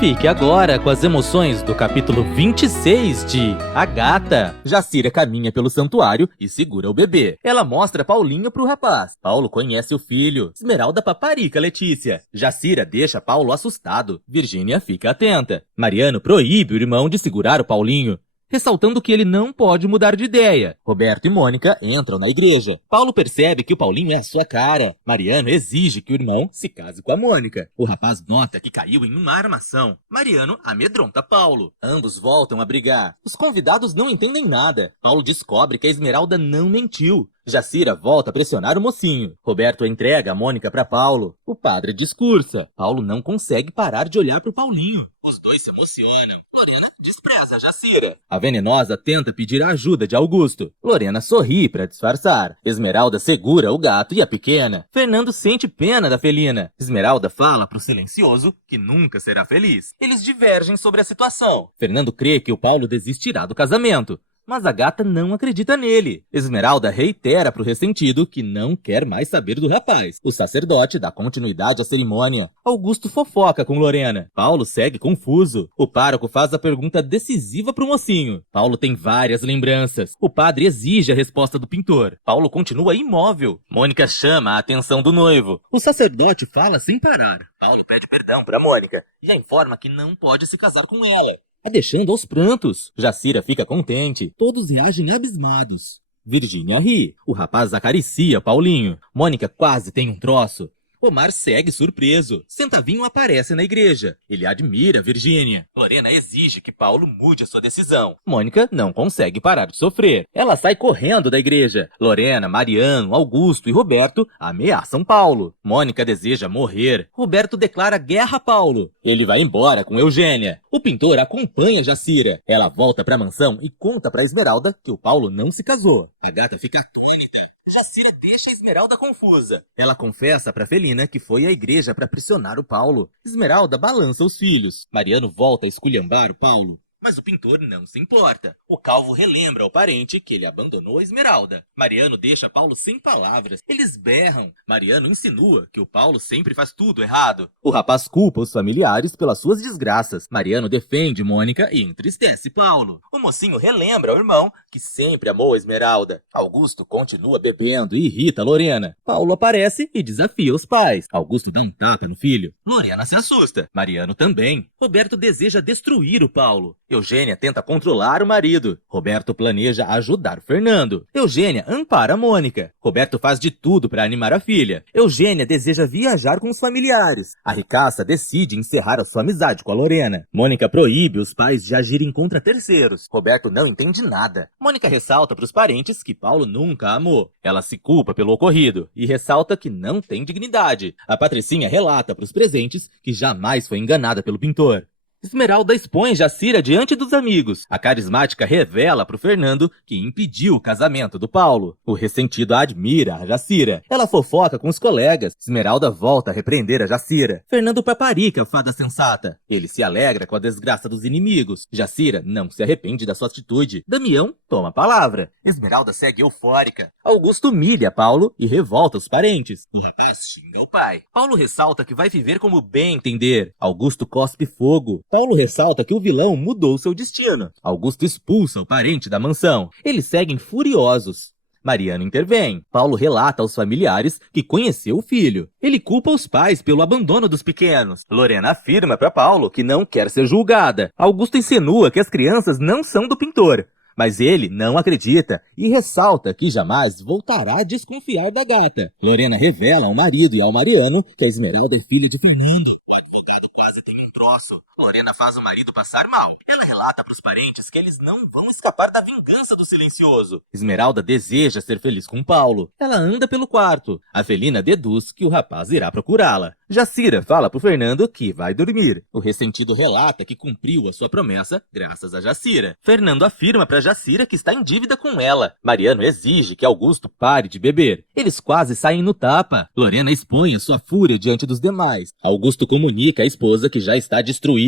Fique agora com as emoções do capítulo 26 de A Gata. Jacira caminha pelo santuário e segura o bebê. Ela mostra Paulinho pro rapaz. Paulo conhece o filho. Esmeralda paparica Letícia. Jacira deixa Paulo assustado. Virgínia fica atenta. Mariano proíbe o irmão de segurar o Paulinho, ressaltando que ele não pode mudar de ideia. Roberto e Mônica entram na igreja. Paulo percebe que o Paulinho é a sua cara. Mariano exige que o irmão se case com a Mônica. O rapaz nota que caiu em uma armação. Mariano amedronta Paulo. Ambos voltam a brigar. Os convidados não entendem nada. Paulo descobre que a Esmeralda não mentiu. Jacira volta a pressionar o mocinho. Roberto entrega a Mônica para Paulo. O padre discursa. Paulo não consegue parar de olhar para o Paulinho. Os dois se emocionam. Lorena despreza Jacira. A venenosa tenta pedir a ajuda de Augusto. Lorena sorri para disfarçar. Esmeralda segura o gato e a pequena. Fernando sente pena da felina. Esmeralda fala pro silencioso que nunca será feliz. Eles divergem sobre a situação. Fernando crê que o Paulo desistirá do casamento, mas a gata não acredita nele. Esmeralda reitera pro ressentido que não quer mais saber do rapaz. O sacerdote dá continuidade à cerimônia. Augusto fofoca com Lorena. Paulo segue confuso. O pároco faz a pergunta decisiva pro mocinho. Paulo tem várias lembranças. O padre exige a resposta do pintor. Paulo continua imóvel. Mônica chama a atenção do noivo. O sacerdote fala sem parar. Paulo pede perdão pra Mônica e a informa que não pode se casar com ela, a deixando aos prantos. Jacira fica contente. Todos reagem abismados. Virgínia ri. O rapaz acaricia Paulinho. Mônica quase tem um troço. Omar segue surpreso. Centavinho aparece na igreja. Ele admira Virgínia. Lorena exige que Paulo mude a sua decisão. Mônica não consegue parar de sofrer. Ela sai correndo da igreja. Lorena, Mariano, Augusto e Roberto ameaçam Paulo. Mônica deseja morrer. Roberto declara guerra a Paulo. Ele vai embora com Eugênia. O pintor acompanha Jacira. Ela volta para a mansão e conta para Esmeralda que o Paulo não se casou. A gata fica atônita. Jacira deixa Esmeralda confusa. Ela confessa pra felina que foi à igreja para pressionar o Paulo. Esmeralda balança os filhos. Mariano volta a esculhambar o Paulo, mas o pintor não se importa. O calvo relembra ao parente que ele abandonou a Esmeralda. Mariano deixa Paulo sem palavras. Eles berram. Mariano insinua que o Paulo sempre faz tudo errado. O rapaz culpa os familiares pelas suas desgraças. Mariano defende Mônica e entristece Paulo. O mocinho relembra ao irmão que sempre amou a Esmeralda. Augusto continua bebendo e irrita Lorena. Paulo aparece e desafia os pais. Augusto dá um tapa no filho. Lorena se assusta. Mariano também. Roberto deseja destruir o Paulo. Eugênia tenta controlar o marido. Roberto planeja ajudar Fernando. Eugênia ampara Mônica. Roberto faz de tudo para animar a filha. Eugênia deseja viajar com os familiares. A ricaça decide encerrar a sua amizade com a Lorena. Mônica proíbe os pais de agirem contra terceiros. Roberto não entende nada. Mônica ressalta para os parentes que Paulo nunca a amou. Ela se culpa pelo ocorrido e ressalta que não tem dignidade. A Patricinha relata para os presentes que jamais foi enganada pelo pintor. Esmeralda expõe Jacira diante dos amigos. A carismática revela pro Fernando que impediu o casamento do Paulo. O ressentido admira a Jacira. Ela fofoca com os colegas. Esmeralda volta a repreender a Jacira. Fernando paparica a fada sensata. Ele se alegra com a desgraça dos inimigos. Jacira não se arrepende da sua atitude. Damião toma a palavra. Esmeralda segue eufórica. Augusto humilha Paulo e revolta os parentes. O rapaz xinga o pai. Paulo ressalta que vai viver como bem entender. Augusto cospe fogo. Paulo ressalta que o vilão mudou seu destino. Augusto expulsa o parente da mansão. Eles seguem furiosos. Mariano intervém. Paulo relata aos familiares que conheceu o filho. Ele culpa os pais pelo abandono dos pequenos. Lorena afirma para Paulo que não quer ser julgada. Augusto insinua que as crianças não são do pintor, mas ele não acredita e ressalta que jamais voltará a desconfiar da gata. Lorena revela ao marido e ao Mariano que a Esmeralda é filha de Fernando. O advogado quase tem um troço. Lorena faz o marido passar mal. Ela relata para os parentes que eles não vão escapar da vingança do silencioso. Esmeralda deseja ser feliz com Paulo. Ela anda pelo quarto. A felina deduz que o rapaz irá procurá-la. Jacira fala pro Fernando que vai dormir. O ressentido relata que cumpriu a sua promessa graças a Jacira. Fernando afirma para Jacira que está em dívida com ela. Mariano exige que Augusto pare de beber. Eles quase saem no tapa. Lorena expõe a sua fúria diante dos demais. Augusto comunica à esposa que já está destruído.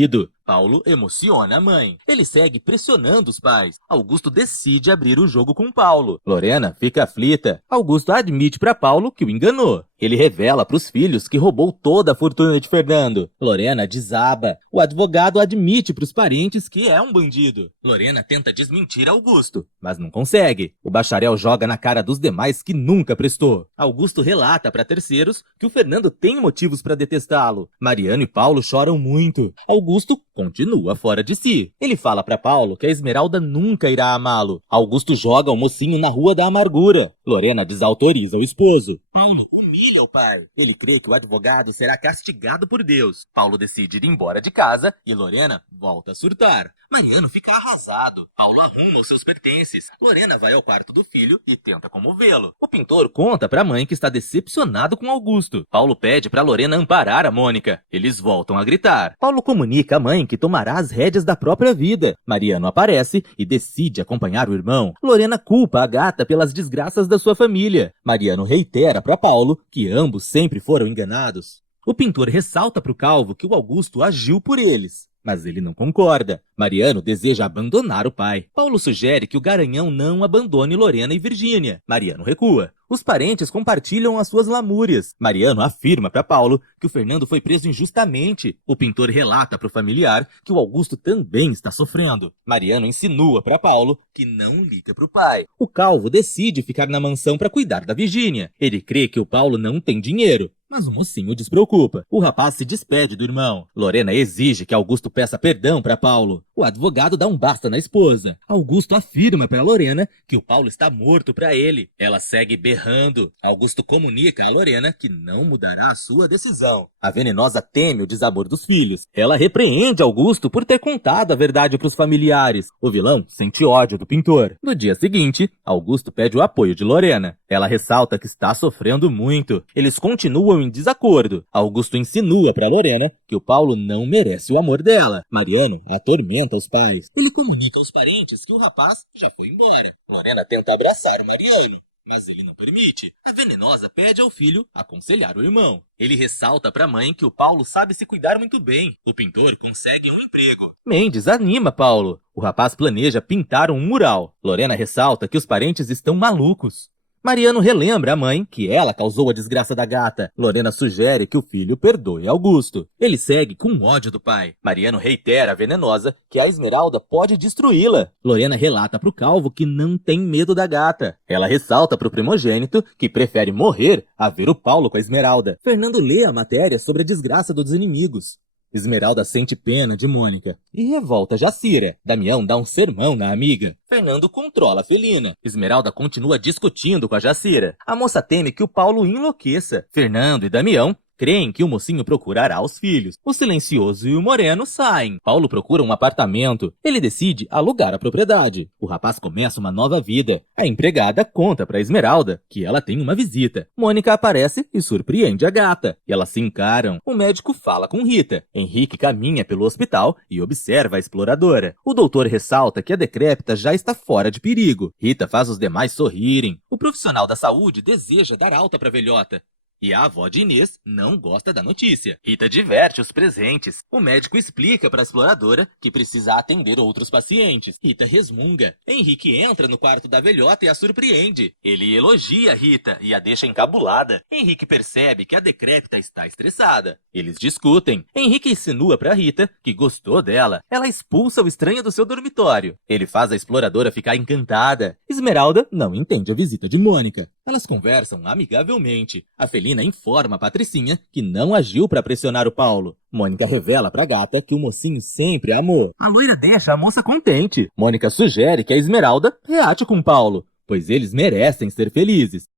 Paulo emociona a mãe. Ele segue pressionando os pais. Augusto decide abrir o jogo com Paulo. Lorena fica aflita. Augusto admite para Paulo que o enganou. Ele revela para os filhos que roubou toda a fortuna de Fernando. Lorena desaba. O advogado admite para os parentes que é um bandido. Lorena tenta desmentir Augusto, mas não consegue. O bacharel joga na cara dos demais que nunca prestou. Augusto relata para terceiros que o Fernando tem motivos para detestá-lo. Mariano e Paulo choram muito. Augusto continua fora de si. Ele fala para Paulo que a Esmeralda nunca irá amá-lo. Augusto joga o mocinho na Rua da Amargura. Lorena desautoriza o esposo. Paulo humilha o pai. Ele crê que o advogado será castigado por Deus. Paulo decide ir embora de casa e Lorena volta a surtar. Mariano fica arrasado. Paulo arruma os seus pertences. Lorena vai ao quarto do filho e tenta comovê-lo. O pintor conta para a mãe que está decepcionado com Augusto. Paulo pede para Lorena amparar a Mônica. Eles voltam a gritar. Paulo comunica à mãe que tomará as rédeas da própria vida. Mariano aparece e decide acompanhar o irmão. Lorena culpa a gata pelas desgraças da sua família. Mariano reitera para Paulo que ambos sempre foram enganados. O pintor ressalta para o calvo que o Augusto agiu por eles, mas ele não concorda. Mariano deseja abandonar o pai. Paulo sugere que o Garanhão não abandone Lorena e Virgínia. Mariano recua. Os parentes compartilham as suas lamúrias. Mariano afirma para Paulo que o Fernando foi preso injustamente. O pintor relata para o familiar que o Augusto também está sofrendo. Mariano insinua para Paulo que não liga para o pai. O calvo decide ficar na mansão para cuidar da Virgínia. Ele crê que o Paulo não tem dinheiro, mas o mocinho despreocupa. O rapaz se despede do irmão. Lorena exige que Augusto peça perdão para Paulo. O advogado dá um basta na esposa. Augusto afirma para Lorena que o Paulo está morto para ele. Ela segue berrando. Augusto comunica a Lorena que não mudará a sua decisão. A venenosa teme o desamor dos filhos. Ela repreende Augusto por ter contado a verdade para os familiares. O vilão sente ódio do pintor. No dia seguinte, Augusto pede o apoio de Lorena. Ela ressalta que está sofrendo muito. Eles continuam em desacordo. Augusto insinua para Lorena que o Paulo não merece o amor dela. Mariano atormenta os pais. Ele comunica aos parentes que o rapaz já foi embora. Lorena tenta abraçar o Mariano, mas ele não permite. A venenosa pede ao filho aconselhar o irmão. Ele ressalta para a mãe que o Paulo sabe se cuidar muito bem. O pintor consegue um emprego. Mendes anima Paulo. O rapaz planeja pintar um mural. Lorena ressalta que os parentes estão malucos. Mariano relembra a mãe que ela causou a desgraça da gata. Lorena sugere que o filho perdoe Augusto. Ele segue com ódio do pai. Mariano reitera à venenosa que a Esmeralda pode destruí-la. Lorena relata para o calvo que não tem medo da gata. Ela ressalta para o primogênito que prefere morrer a ver o Paulo com a Esmeralda. Fernando lê a matéria sobre a desgraça dos inimigos. Esmeralda sente pena de Mônica e revolta Jacira. Damião dá um sermão na amiga. Fernando controla a felina. Esmeralda continua discutindo com a Jacira. A moça teme que o Paulo enlouqueça. Fernando e Damião creem que o mocinho procurará os filhos. O silencioso e o moreno saem. Paulo procura um apartamento. Ele decide alugar a propriedade. O rapaz começa uma nova vida. A empregada conta para Esmeralda que ela tem uma visita. Mônica aparece e surpreende a gata. E elas se encaram. O médico fala com Rita. Henrique caminha pelo hospital e observa a exploradora. O doutor ressalta que a decrépita já está fora de perigo. Rita faz os demais sorrirem. O profissional da saúde deseja dar alta para a velhota. E a avó de Inês não gosta da notícia. Rita diverte os presentes. O médico explica para a exploradora que precisa atender outros pacientes. Rita resmunga. Henrique entra no quarto da velhota e a surpreende. Ele elogia Rita e a deixa encabulada. Henrique percebe que a decrépita está estressada. Eles discutem. Henrique insinua para Rita que gostou dela. Ela expulsa o estranho do seu dormitório. Ele faz a exploradora ficar encantada. Esmeralda não entende a visita de Mônica. Elas conversam amigavelmente. A Felina informa a Patricinha que não agiu para pressionar o Paulo. Mônica revela pra gata que o mocinho sempre a amou. A loira deixa a moça contente. Mônica sugere que a Esmeralda reate com Paulo, pois eles merecem ser felizes.